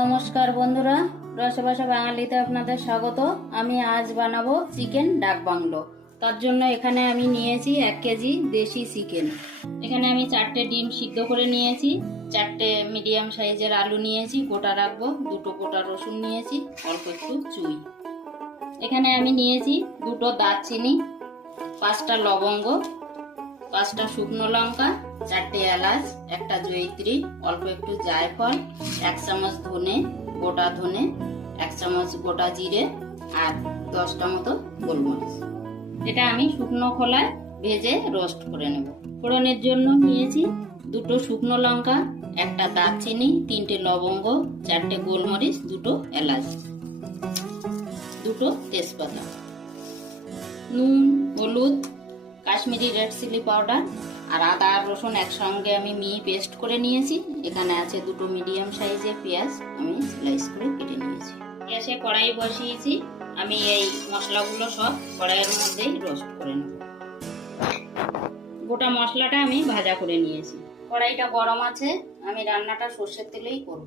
নমস্কার বন্ধুরা, রসবাসা বাঙালিতে আপনাদের স্বাগত। আমি আজ বানাবো চিকেন ডাক বাংলো। তার জন্য এখানে আমি নিয়েছি 1 কেজি দেশি চিকেন। এখানে আমি 4টে ডিম সিদ্ধ করে নিয়েছি, 4টে মিডিয়াম সাইজের আলু নিয়েছি, গোটা রাখবো, 2টো গোটা রসুন নিয়েছি, অল্প একটু চুই। এখানে আমি নিয়েছি 2টো দারচিনি, 5টা লবঙ্গ, 5টা শুকনো লঙ্কা, 4টে এলাচ, 1টা জয়িত্রী, অল্প একটু জায়ফল, 1 চামচ ধনে, গোটা ধনে, 1 চামচ গোটা জিরে আর 10টা মতো গোলমরিচ। এটা আমি শুকনো খোলায় ভেজে রোস্ট করে নেব। ফোড়নের জন্য নিয়েছি 2টো শুকনো লঙ্কা, 1টা দারচিনি, 3টে লবঙ্গ, 4টে গোলমরিচ, 2টো এলাচ, 2টো তেজপাতা, নুন, হলুদ, কাশ্মীরি রেড চিলি পাউডার আর আদা আর রসুন একসঙ্গে আমি মিহি পেস্ট করে নিয়েছি। এখানে আছে 2টো মিডিয়াম সাইজের পেঁয়াজ আমি স্লাইস করে কেটে নিয়েছি। গ্যাসে কড়াই বসিয়েছি, আমি এই মশলাগুলো সব কড়াইয়ের মধ্যেই রোস্ট করে নেব। গোটা মশলাটা আমি ভাজা করে নিয়েছি। কড়াইটা গরম আছে, আমি রান্নাটা সর্ষের তেলেই করব।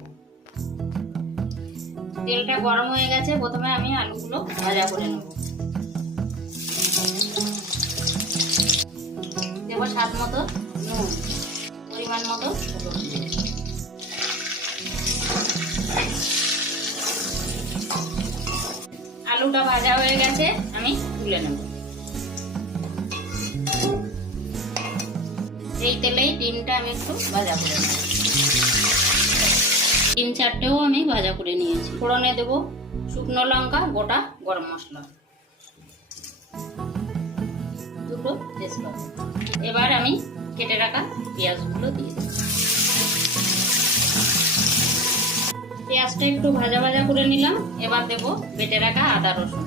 তেলটা গরম হয়ে গেছে, প্রথমে আমি আলুগুলো ভাজা করে নেব। দেবো স্বাদ মতো নুন, পরিমাণ মতো হলুদ। আলুটা ভাজা হয়ে গেছে, আমি তুলে নেব। এই তেলেই ডিমটা আমি একটু ভাজা করে নেব। ডিম 4টেও আমি ভাজা করে নিয়েছি। ফোড়নে দেবো শুকনো লঙ্কা, গোটা গরম মশলা, 2টো তেজপাতা। এবার আমি কেটে রাখা পেঁয়াজগুলো দিয়ে দেব। পেঁয়াজটা একটু ভাজা ভাজা করে নিলাম। এবার দেব বেটে রাখা আদা রসুন।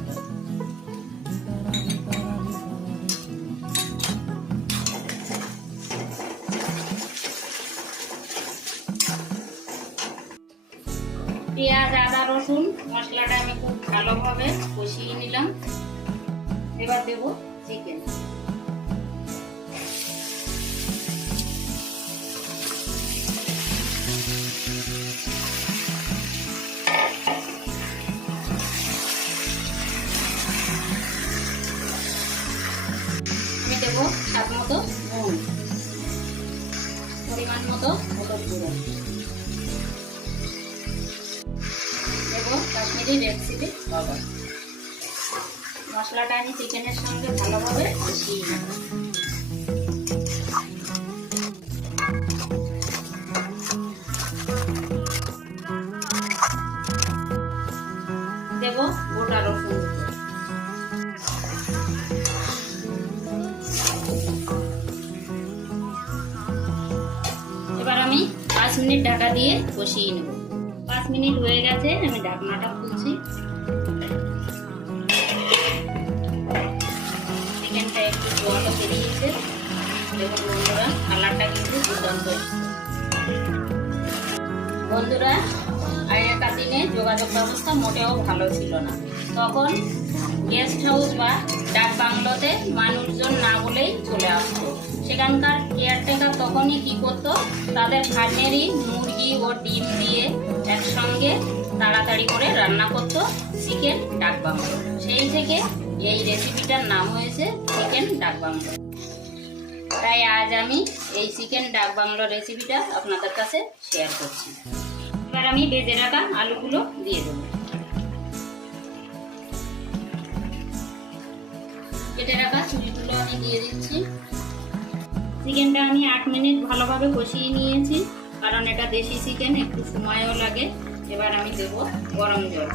পেঁয়াজ, আদা, রসুন মশলাটা আমি খুব ভালোভাবে কষিয়ে নিলাম। এবার দেব চিকেন। আমি দেব স্বাদ মতো নুন, পরিমাণ মতো হলুদ গুঁড়ো, দেব কাশ্মীরি রেড চিলি পাউডার। মশলাটা আমি চিকেনের সঙ্গে ভালোভাবে কষিয়ে নেব। দেব গোটা রসুন। এবার আমি 5 মিনিট ঢাকা দিয়ে কষিয়ে নেব। 5 মিনিট হয়ে গেছে, আমি ঢাকনাটা খুলছি। চিকেনটা একটু জলও বেরিয়েছে। দেখুন বন্ধুরা, কালারটা কিন্তু দুর্দান্ত। বন্ধুরা, আগেকার দিনে যোগাযোগ ব্যবস্থা মোটেও ভালো ছিল না। তখন গেস্ট হাউস বা ডাক বাংলোতে মানুষজন না বলেই চলে আসতো। সেখানকার কেয়ারটেকার তখনই কি করতো, তাদের ফার্মেরই মুরগি ও ডিম দিয়ে একসঙ্গে তাড়াতাড়ি করে রান্না করতো চিকেন ডাক বাংলো। সেই থেকে এই রেসিপিটার নাম হয়েছে চিকেন ডাক বাংলো। তাই আজ আমি এই চিকেন ডাক বাংলো রেসিপিটা আপনাদের কাছে শেয়ার করছি। এবার আমি ভেজে রাখা আলুগুলো দিয়ে দেবো। কেটে রাখা চুড়িগুলো আমি দিয়ে দিচ্ছি। চিকেনটা আমি 8 মিনিট ভালোভাবে কষিয়ে নিয়েছি, কারণ এটা দেশি চিকেন, একটু সময়ও লাগে। এবার আমি দেব গরম জল।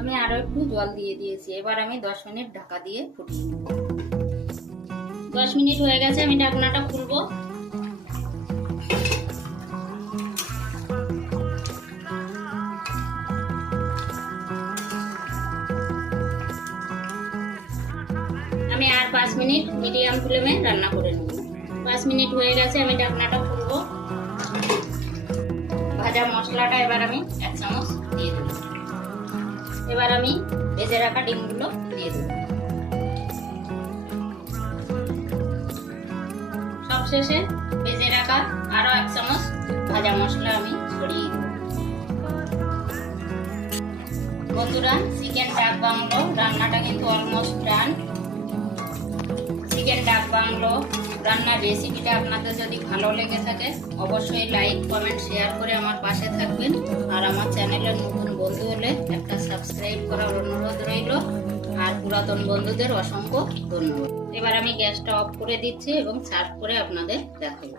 আমি আরো একটু জল দিয়ে দিয়েছি। এবার আমি 10 মিনিট ঢাকা দিয়ে ফুটিয়ে নেব। 10 মিনিট হয়ে গেছে, আমি ঢাকনাটা খুলবো। আমি আর 5 মিনিট মিডিয়াম ফ্লেমে রান্না করে নেব। 5 মিনিট হয়ে গেছে, আমি ঢাকনাটা খুলবো। ভাজা মশলাটা এবার আমি 1 চামচ দিয়ে দেব। এবার আমি ভেজে রাখা ডিমগুলো দিয়ে দেব। সবশেষে ভেজে রাখা আরো 1 চামচ ভাজা মশলা আমি ছড়িয়ে দেব। বন্ধুরা, চিকেন ডাক বাংলো রান্নাটা কিন্তু অলমোস্ট ডান। চিকেন ডাক বাংলো রান্নার রেসিপিটা আপনাদের যদি ভালো লেগে থাকে অবশ্যই লাইক, কমেন্ট, শেয়ার করে আমার পাশে থাকবেন। আর আমার চ্যানেলের নতুন বন্ধু হলে একটা সাবস্ক্রাইব করার অনুরোধ রইল। আর পুরাতন বন্ধুদের অসংখ্য ধন্যবাদ। এবার আমি গ্যাসটা অফ করে দিচ্ছি এবং সার্ভ করে আপনাদের দেখাবো।